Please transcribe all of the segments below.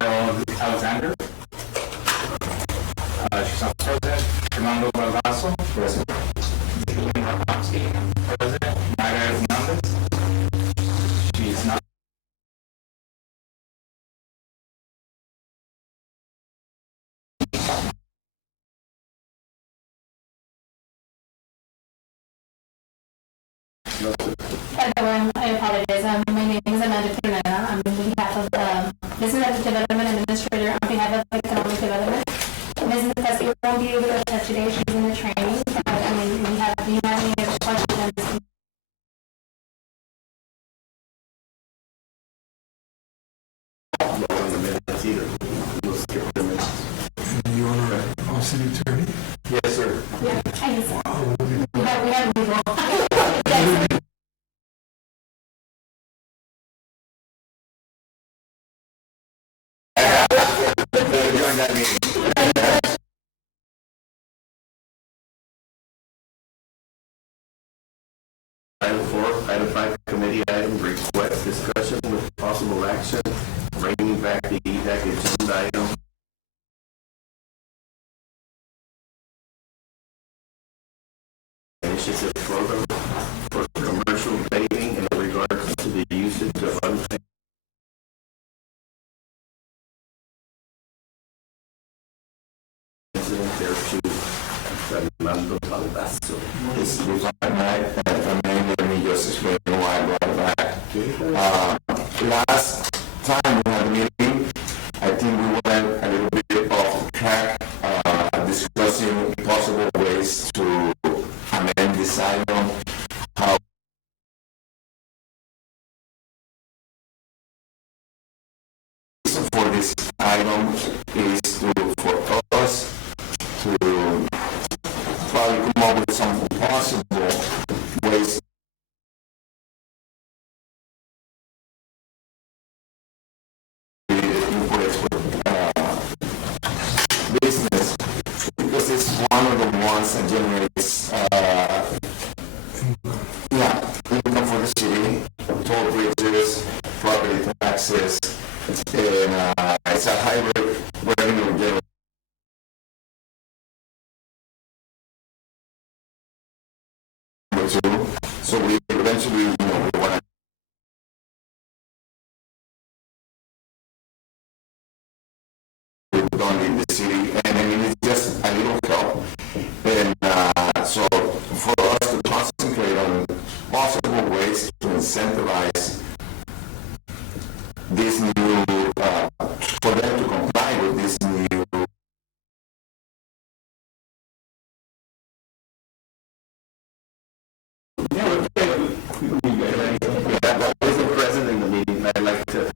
Carol Alexander. She's not present. Fernando Baldasso. Present. Julian Rakovsky. Present. Mayra Hernandez. She's not. Everyone, I apologize. My name is Amanda Turnera. I'm on behalf of Business Development Administrator on behalf of Economic Development. Ms. McCluskey won't be able to attend today. She's in the training. Do you have any other questions? You are our city attorney? Yes, sir. Yeah, I guess. Wow. We have legal. Join that meeting. Item 4, item 5, committee item, request discussion with possible action, bringing back the EDAC agenda item. Initiative program for commercial paving in regards to the usage of unpaid incident there to Fernando Baldasso. It's if I may, let me just explain why I brought it back. Last time we had a meeting, I think we went a little bit off track, discussing possible ways to amend this item, how for this item is for us to probably come up with some possible ways business, because it's one of the ones that generates income for the city, toll bridges, property taxes, and it's a high revenue generator. So we eventually, we want to done in the city, and I mean it's just a little help. And so for us to concentrate on possible ways to incentivize this new, for them to comply with this new. I wasn't present in the meeting. I'd like to.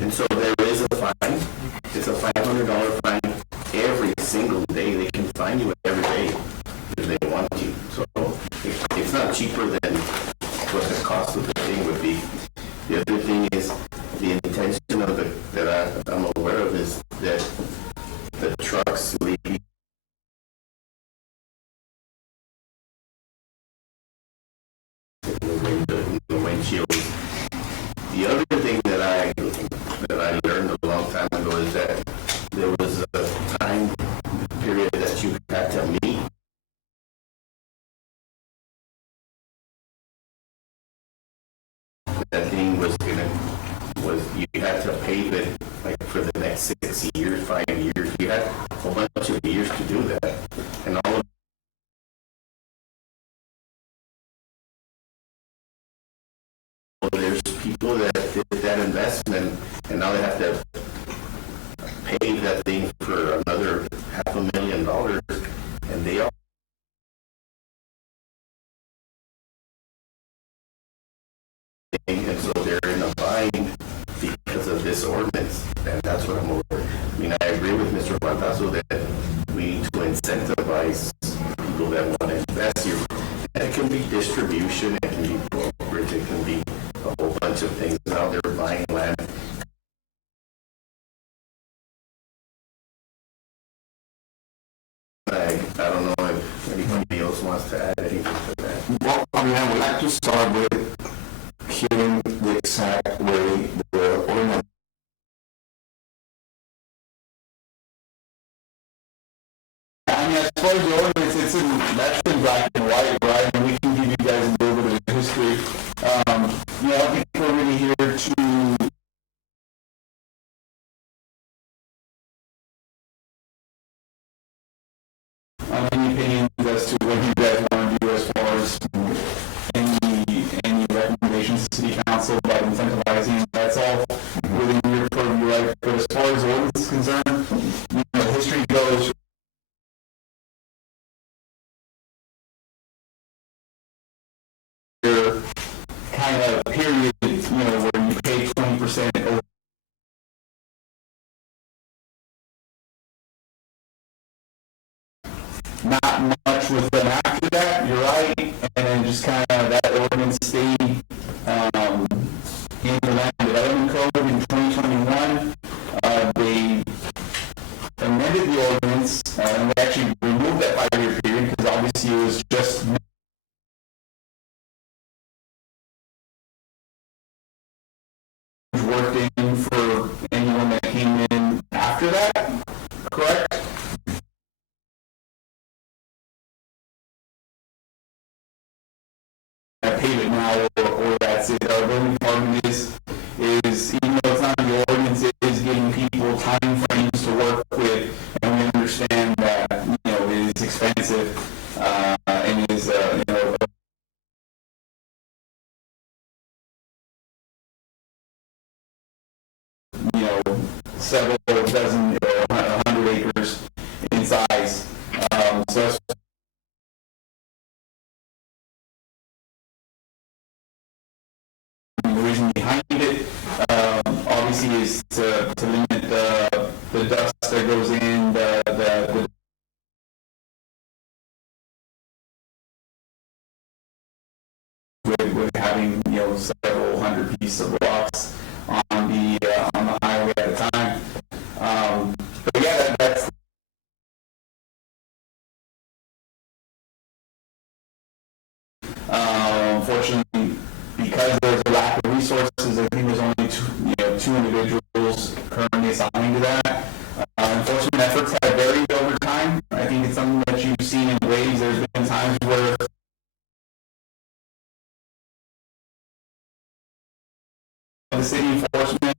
And so there is a fine. It's a $500 fine every single day. They can fine you every day if they want to. So it's not cheaper than what the cost of the thing would be. The other thing is the intention of it that I'm aware of is that the trucks leave the windshields. The other thing that I learned a long time ago is that there was a time period that you had to meet. That thing was you had to pave it like for the next 6 years, 5 years. You had a whole bunch of years to do that, and all of there's people that did that investment, and now they have to pay that thing for another $500,000, and they all. And so they're in a bind because of this ordinance, and that's what I'm over. I mean, I agree with Mr. Baldasso that we need to incentivize people that want to invest here. And it can be distribution, it can be brokerage, it can be a whole bunch of things. Now they're buying land. I don't know if anybody else wants to add anything to that. well, I mean, I would like to start with hearing the exact way the ordinance. I mean, as far as the ordinance, that's in black and white, right? And we can give you guys a little bit of history. I think we're really here to any opinions as to what you guys want to do as far as any recommendations to city council about incentivizing. That's all within your purview, right? But as far as the ordinance is concerned, history goes. Kind of period, where you pay 20% over. Not much was done after that, you're right, and then just kind of that ordinance stayed in the Land Development Code in 2021. They amended the ordinance, and they actually removed that 5-year period because obviously it was just worked in for anyone that came in after that, correct? Pave it now or that's it. Our building department is even though it's not in the ordinance, it is giving people time frames to work with, and we understand that it is expensive and is several dozen, 100 acres in size. So that's the reason behind it. Obviously, is to limit the dust that goes in, the with having several hundred pieces of rocks on the highway at the time. But yeah, that's unfortunately, because there's a lack of resources, I think there's only two individuals currently assigned to that. Unfortunately, efforts have varied over time. I think it's something that you've seen in waves. There's been times where the city enforcement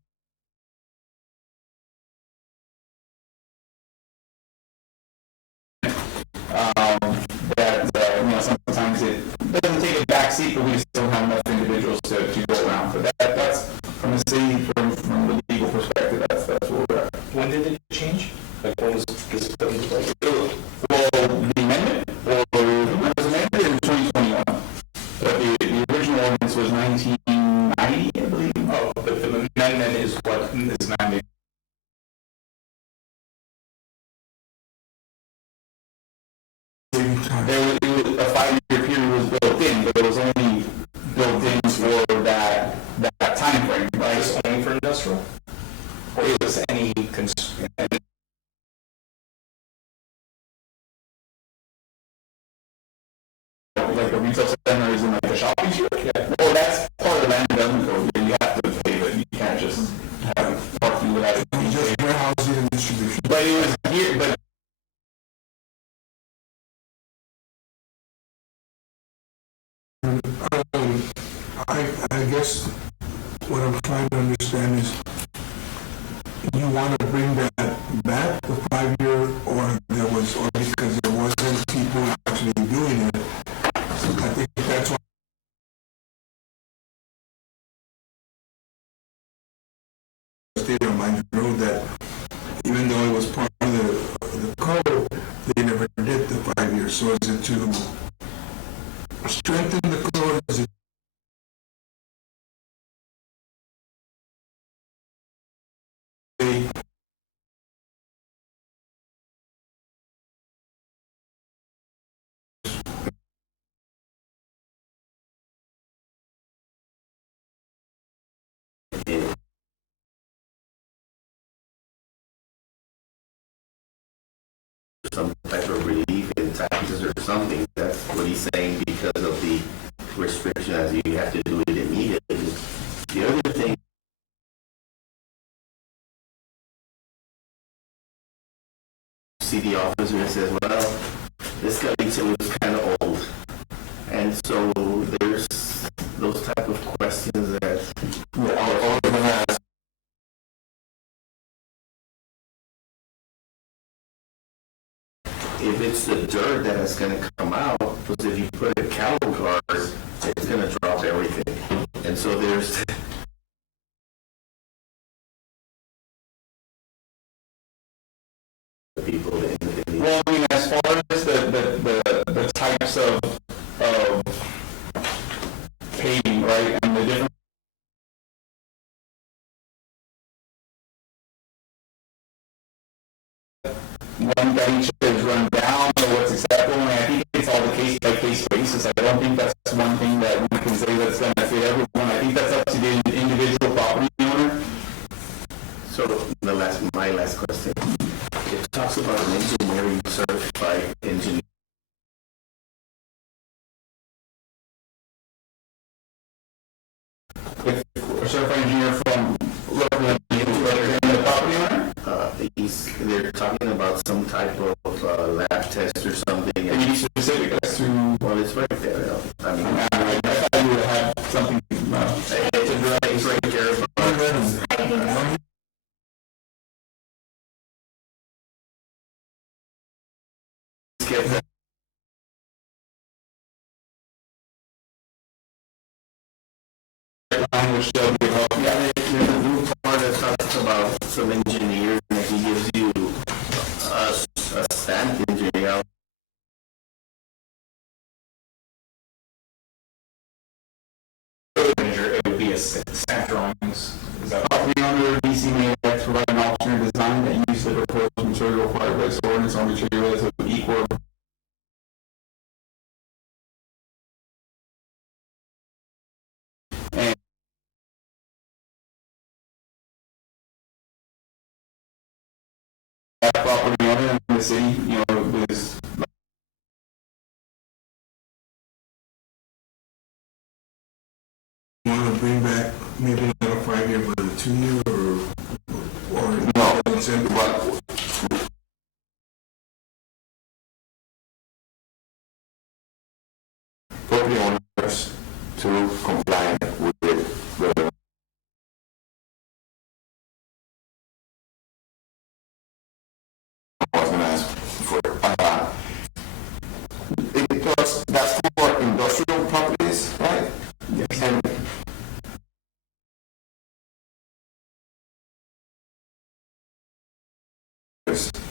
that sometimes it doesn't take a back seat, but we just don't have enough individuals to go around for that. That's from the city, from the legal perspective. That's where we're at. When did it change? Like when was this put into place? Well, the amendment was amended in 2021, but the original ordinance was 1990, I believe. Oh, but the amendment is what is mandated. A 5-year period was built in, but it was only built in for that time frame, right? Is it only for industrial? Or is this any like a retail center is in like a shopping strip? Yeah. Well, that's part of the Land Development Code. You have to pay it. You can't just have parking without it. Just warehousing and distribution. But it was here, but I guess what I'm trying to understand is you want to bring that back, the 5-year, or because there wasn't people actually doing it. I think that's why state of mind drew that even though it was part of the code, they never did the 5 years. So is it to strengthen the code? Is it some type of relief in taxes or something. That's what he's saying because of the restriction as you have to do it immediately. The other thing, see the officer and says, well, this Galicia was kind of old. And so there's those type of questions that All we're gonna ask, if it's the dirt that is going to come out, because if you put a cattle guard, it's going to drop everything. And so there's people in the Well, I mean, as far as the types of paving, right, and the different one that each is run down or what's acceptable, and I think it's all the case by case basis. I don't think that's one thing that we can say that's going to fit everyone. I think that's up to the individual property owner. so my last question. It talks about an engineering certified engineer. With a certified engineer from representing the property owner. They're talking about some type of lab test or something. Can you be specific as to? Well, it's right there. I mean, I thought you would have something. it's right there. But I think skip that. Which they'll be help. Yeah, there's a new part that talks about some engineer, and he gives you a stamp engineer. It would be a stamp drawings. Is that Property owner, DC may elect to provide an alternate design that uses the proposed material required by this ordinance or material that's of equal. And that property owner in the city, you know, is Want to bring back maybe not a 5-year, but a 2-year or no, incentive? but property owners to comply with the I was gonna ask for because that's for industrial properties, right? Yes. And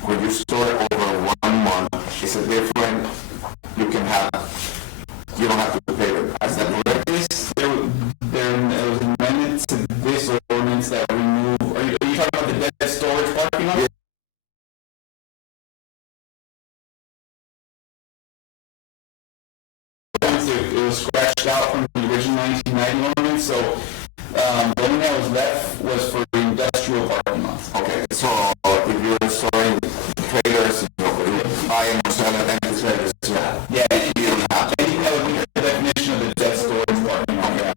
when you store it over 1 month, it's a different. You can have. You don't have to pay the. Is that correct? there was an amendment to this ordinance that removed, are you talking about the dead storage parking lot? Yeah. It was scratched out from the original 1990 ordinance, so the only that was left was for the industrial parking lots. Okay, so if you're storing trailers, you know, buying and selling empty trailers, Yeah, you don't have to. anything that would meet the definition of the dead storage parking lot, yeah.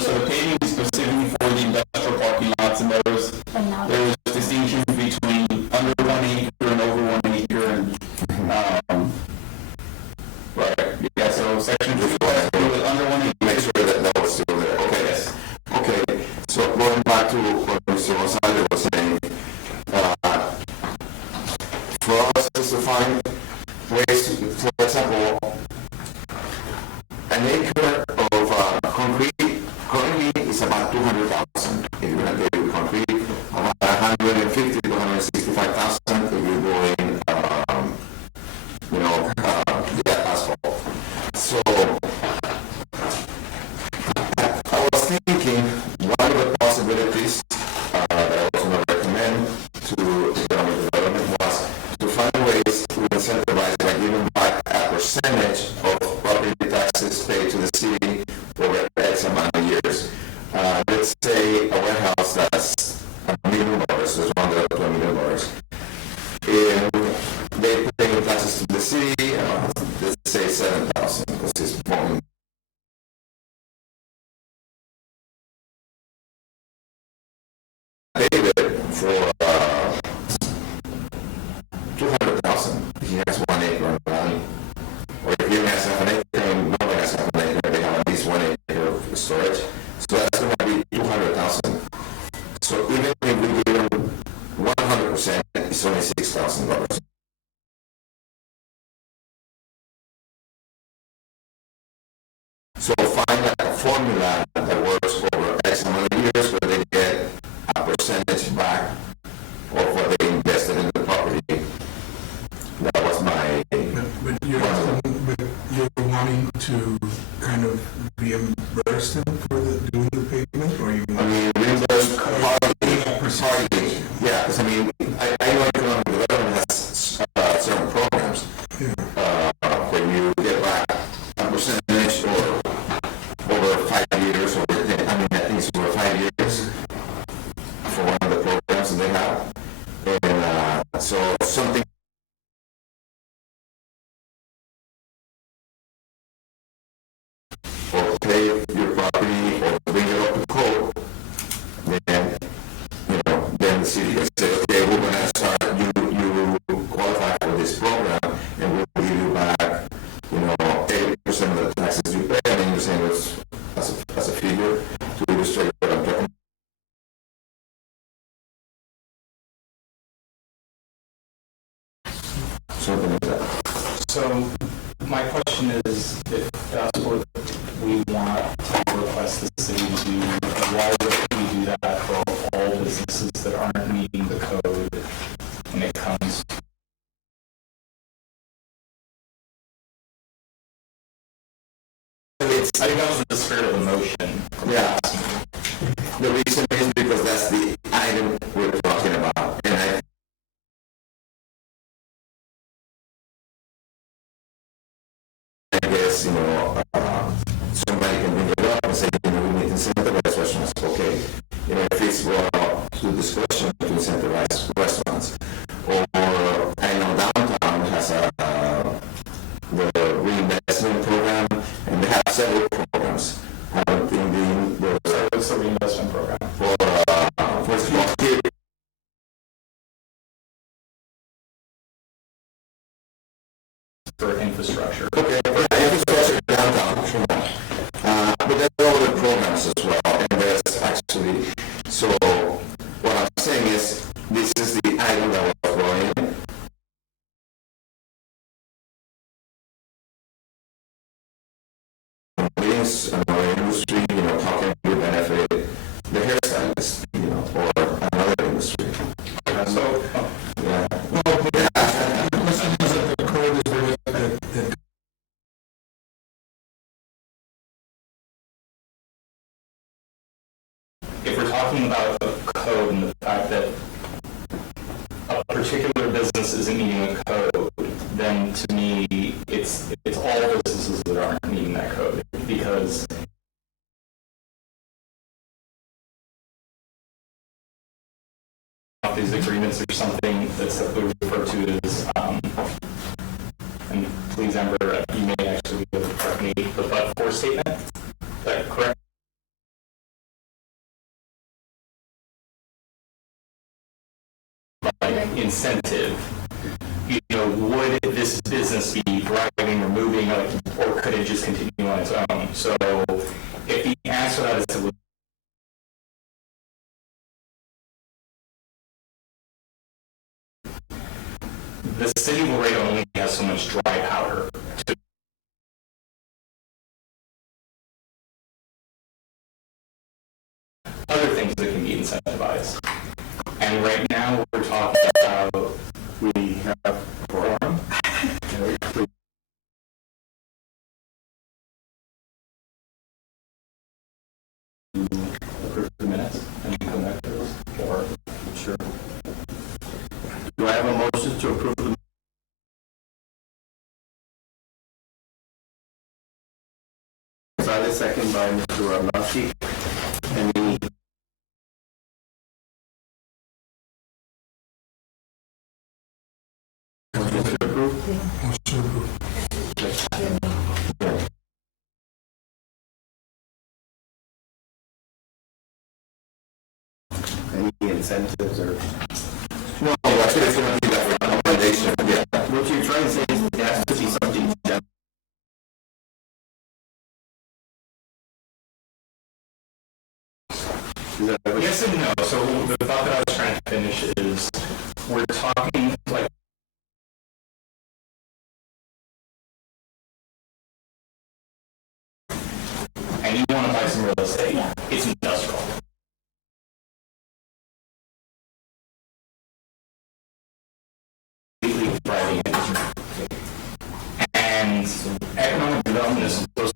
So the paving is specifically for the industrial parking lots, and there was distinctions between under 1 acre and over 1 acre, and right, yeah. So section 2 has to do with under 1 acre. Make sure that that was still there. Okay. Yes. Okay. So going back to what Mr. Gonzalez was saying, for us is to find ways, for example, an acre of concrete currently is about 200,000. If you're going to do concrete, about 150 to 165,000 if you're doing, asphalt. So I was thinking one of the possibilities that I was going to recommend to economic development was to find ways to incentivize by giving back a percentage of property taxes paid to the city over X amount of years. Let's say a warehouse that's million, so it's around $2 million. And they pay taxes to the city, let's say $7,000, because it's more. David for 200,000. He has 1 acre on the valley. Or if he has half an acre and nobody has half an acre, they have at least 1 acre of storage. So that's going to be 200,000. So even if we give him 100%, it's only $6,000. So find a formula that works over X amount of years where they get a percentage back of what they invested in the property. That was my. But you're wanting to kind of reimburse them for doing the payment, or you I want? mean, reimburse partly, yeah, because I mean, I know economic development has certain programs where you get back a percentage or over 5 years, or I mean, I think it's over 5 years for one of the programs that they have, and so something. Or pay your property or bring it up to code, then then the city can say, okay, we're going to start, you qualify for this program, and we'll give you back, 80% of the taxes you pay. I mean, you're saying it's as a figure to illustrate what I'm talking about. Something like that. So my question is, if that's what we want to request the city to do, why would we do that for all businesses that aren't meeting the code when it comes? I think that was the spirit of the motion. Yeah. The reason is because that's the item we're talking about, and I guess, somebody can bring it up and say, we need to incentivize restaurants. Okay, if it's brought up to discussion to incentivize restaurants. Or I know downtown has the reinvestment program, and they have several programs. I don't think What's the reinvestment program? For infrastructure. Okay, infrastructure downtown, but there's other programs as well, and there's actually, so what I'm saying is, this is the item that was brought in. This industry, how can we benefit the hairstylist, or another industry? So, Yeah. The question is that the code is very, that if we're talking about the code and the fact that a particular business isn't meeting the code, then to me, it's all businesses that aren't meeting that code, because these agreements are something that's simply referred to as, and please, Amber, you may actually be able to correct me, the but-for statement. Is that correct? Like incentive. Would this business be thriving or moving, or could it just continue on its own? So if the answer to that is the city of Laredo only has so much dry powder to other things that can be incentivized. And right now we're talking about we have forum. Approve the minutes and come back to those. Or sure. Do I have a motion to approve the Gonzalez, second by Mr. Arnowski? Any Motion approved. Motion approved. Any incentives or? No, actually, it's gonna be like a recommendation, yeah. What you're trying to say is there has to be something general. Is that what- Yes and no. So the thought that I was trying to finish is we're talking like and you want to buy some real estate. It's industrial. Completely thriving industry. And economic development is supposed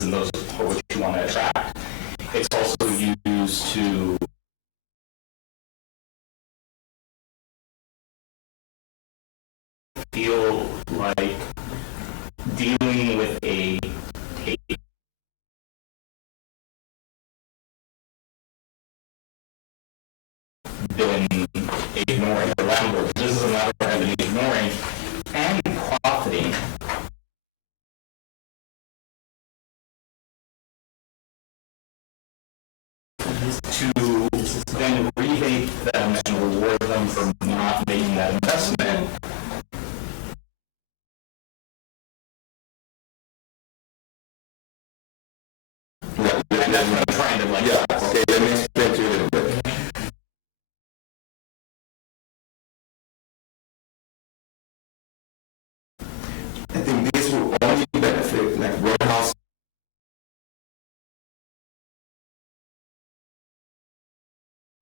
and those are what you want to attract. It's also used to feel like dealing with a been ignoring the landlord. This is a matter of been ignoring and profiting to then rebate them and reward them for not making that investment. And that's what I'm trying to like. Yeah, okay, let me explain to you a little bit. I think this will only benefit like warehouse.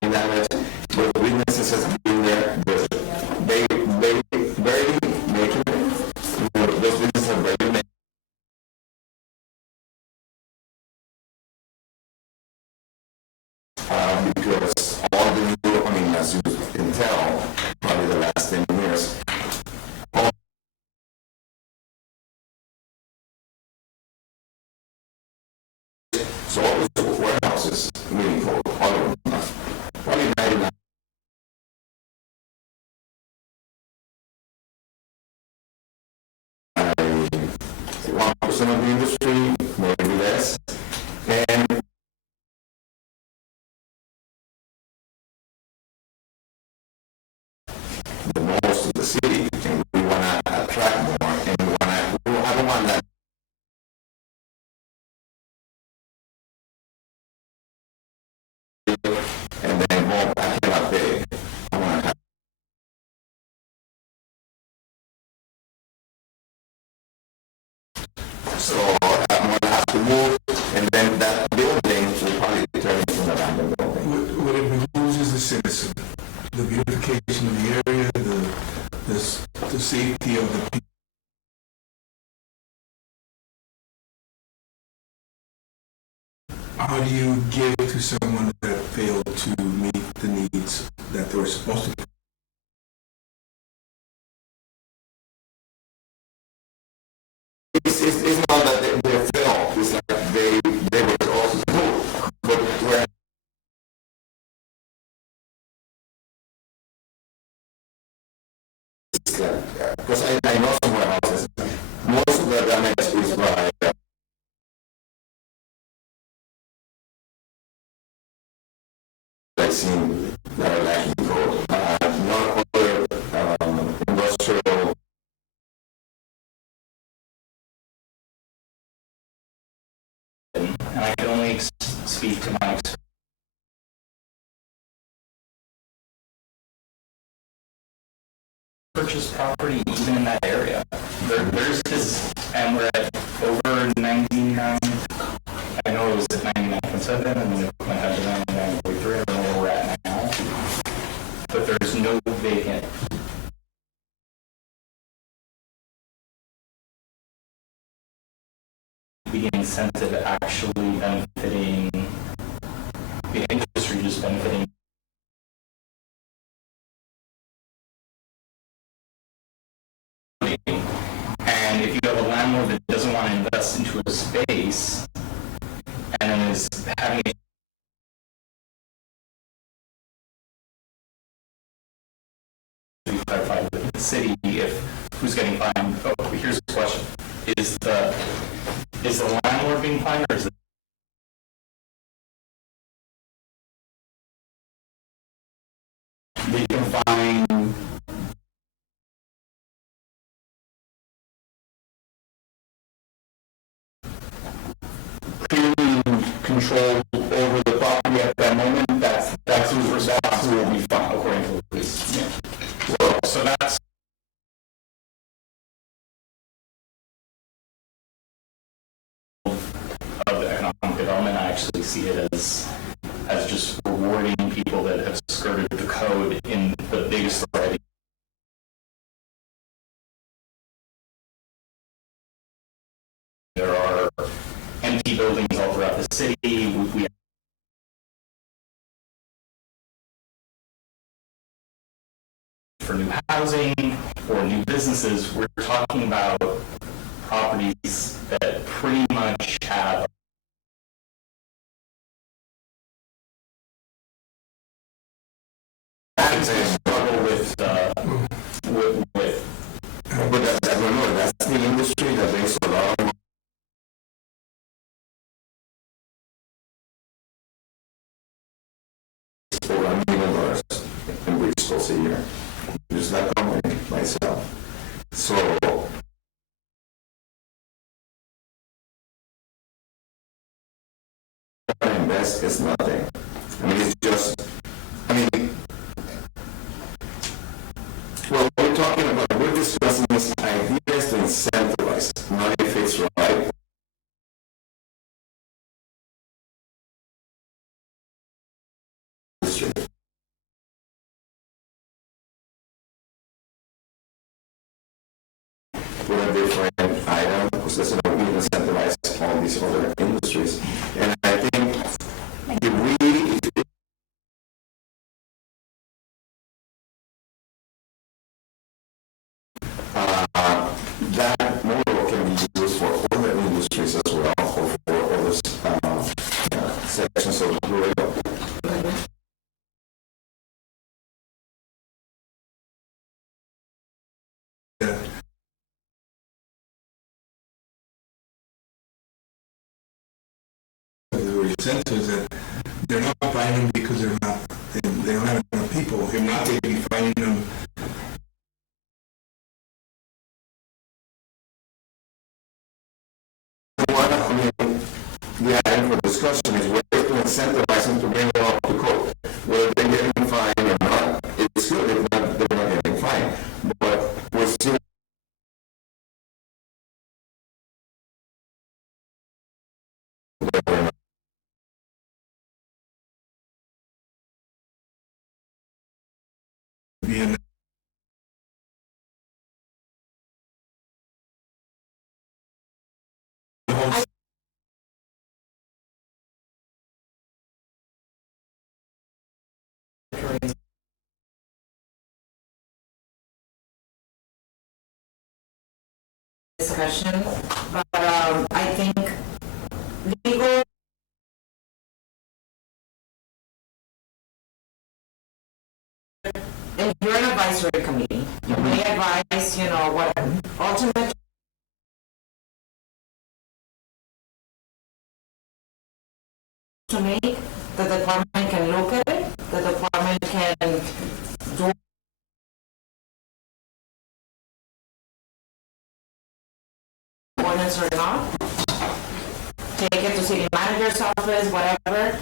In that way, those businesses has been there, they barely making it. Those businesses are barely making because all the new, I mean, as you can tell, probably the last 10 years, so all those warehouses, I mean, for all of them, probably 99. One percent of the industry, maybe less, and the most of the city, and we want to attract more, and we want to. I don't want that. And then more, I cannot pay. I want to have. So I'm going to have to move, and then that building will probably turn into an abandoned building. What it loses the citizen, the beautification of the area, the safety of the people. How do you give to someone that failed to meet the needs that they were supposed to? It's not that they failed, it's like they were also good, but we're because I know some warehouses, most of the damage is by I've seen that are lacking code. Not other industrial. And I can only speak to my experience. Purchase property even in that area. There's this, and we're at over 99. I know it was at 99.7, and then it went down to 99.3. I don't know where we're at now. But there's no vacant. The incentive actually benefiting the industry, just benefiting. And if you have a landlord that doesn't want to invest into a space and then is having be clarified with the city if who's getting fined. Oh, here's the question: Is the landlord being fined, or is it? They can find clearly control over the property at that moment. That's who's responsible will be fined according to the police. Yeah. So that's of the economic development. I actually see it as just rewarding people that have skirted the code in the biggest variety. There are empty buildings all throughout the city. We for new housing or new businesses, we're talking about properties that pretty much have struggle with But that's, remember, that's the industry that makes a lot of $4 million in Bristol a year. Just that company myself. So invest is nothing. I mean, it's just, I mean, well, we're talking about, we're discussing this idea to incentivize, not if it's right. For a different item, because that's not going to incentivize all these other industries. And I think if we, that model can be used for other industries as well, or for other sections of the rural. The incentives that they're not fining because they don't have enough people. If not, they'd be fining them. I mean, the item for discussion is whether to incentivize them to bring it up to code. Whether they're getting fined or not, it's good if not, they're not getting fined. But we're still being discussion, but I think legal and you're an advisory committee. You may advise, what ultimate to make, the department can look at it, the department can do ordinance or not, take it to city manager's office, whatever.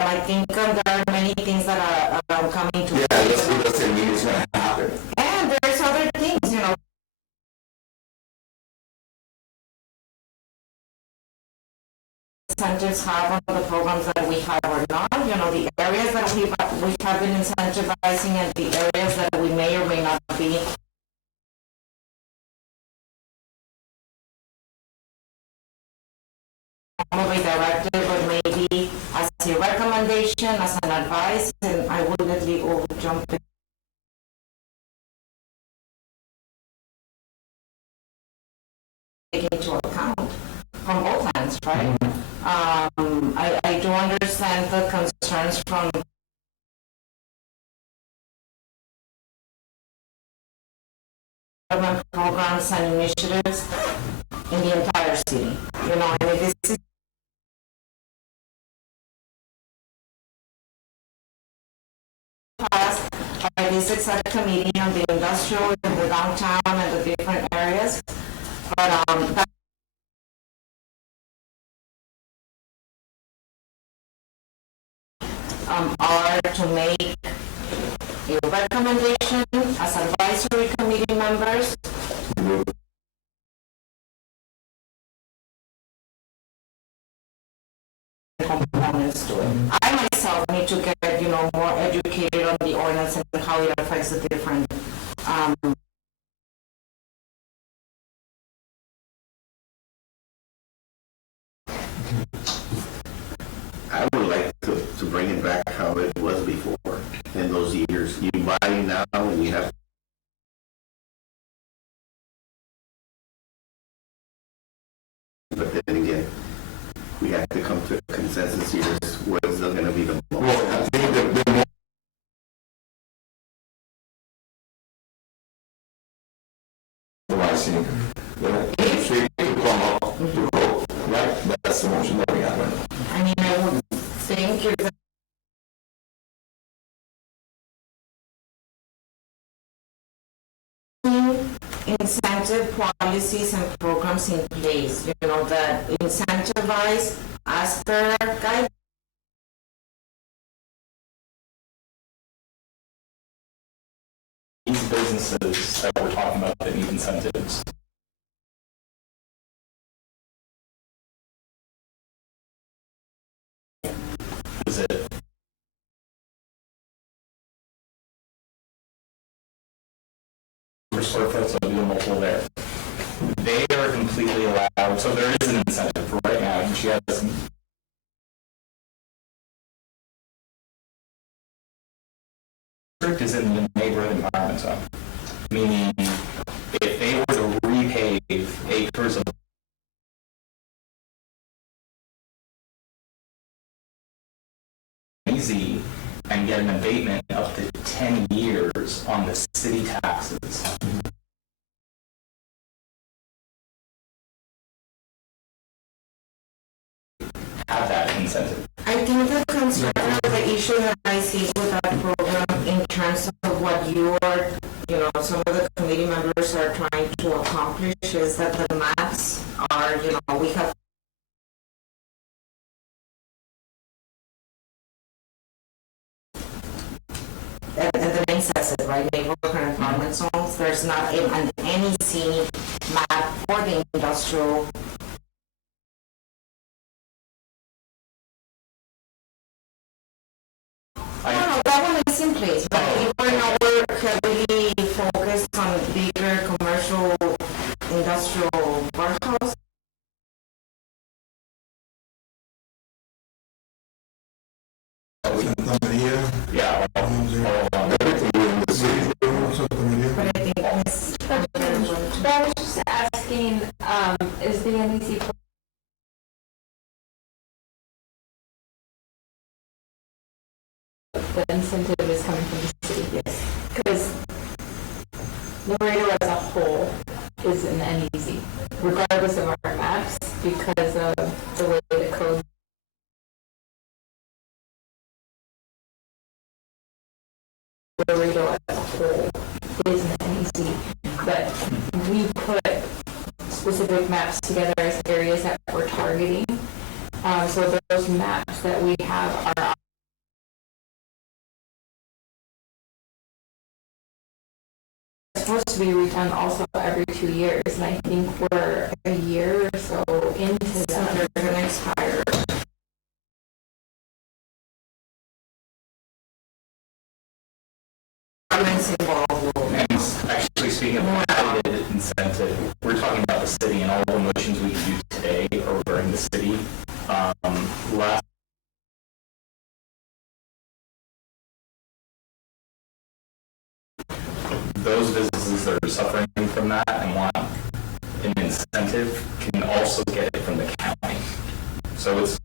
I think there are many things that are coming to. yeah, that's what doesn't mean it's going to happen. And there's other things, incentives have on the programs that we have or not. The areas that we have been incentivizing and the areas that we may or may not be. Of a directive, but maybe as a recommendation, as an advice, and I would let legal jump in. Take into account from both ends. sense, right? I do understand the concerns from government programs and initiatives in the entire city. You know, I mean, this is passed by this exec committee on the industrial and the downtown and the different areas, but that are to make a recommendation as advisory committee members components to it. I myself need to get, more educated on the ordinance and how it affects the different I would like to bring it back how it was before, in those years. You buy now and you have. But then again, we have to come to a consensus here, what is going to be the most. Well, I think the more advising the industry to come up to go, right? That's the motion that we have right now. I mean, I would think if incentive policies and programs in place, that incentivize as per guide. These businesses that we're talking about that need incentives, is it per square foot, so do a multiple there. They are completely allowed, so there is an incentive for right now, and she has is in the neighborhood environment zone, meaning if they were to repave acres of easy and get an abatement up to 10 years on the city taxes. Have that incentive. I think the concern or the issue that I see with that program in terms of what some of the committee members are trying to accomplish is that the maps are, we have and the name says it, right? Neighborhood and apartment zones. There's not an NEC map for the industrial. No, that one is in place, but we're heavily focused on bigger commercial industrial warehouse. Santa Maria, Yeah, Everything within the city. Santa Maria. But I think it's But I was just asking, is the NEC the incentive is coming from the city? Yes. Because Laredo as a whole is in the NEC, regardless of our maps, because of the way the code. Laredo as a whole is in the NEC, but we put specific maps together as areas that we're targeting. So those maps that we have are supposed to be redone also every 2 years, and I think we're a year or so into that. they're going to expire. and actually speaking of added incentive, we're talking about the city and all the motions we can do today are regarding the city. Last those businesses that are suffering from that and want an incentive can also get it from the county. So it's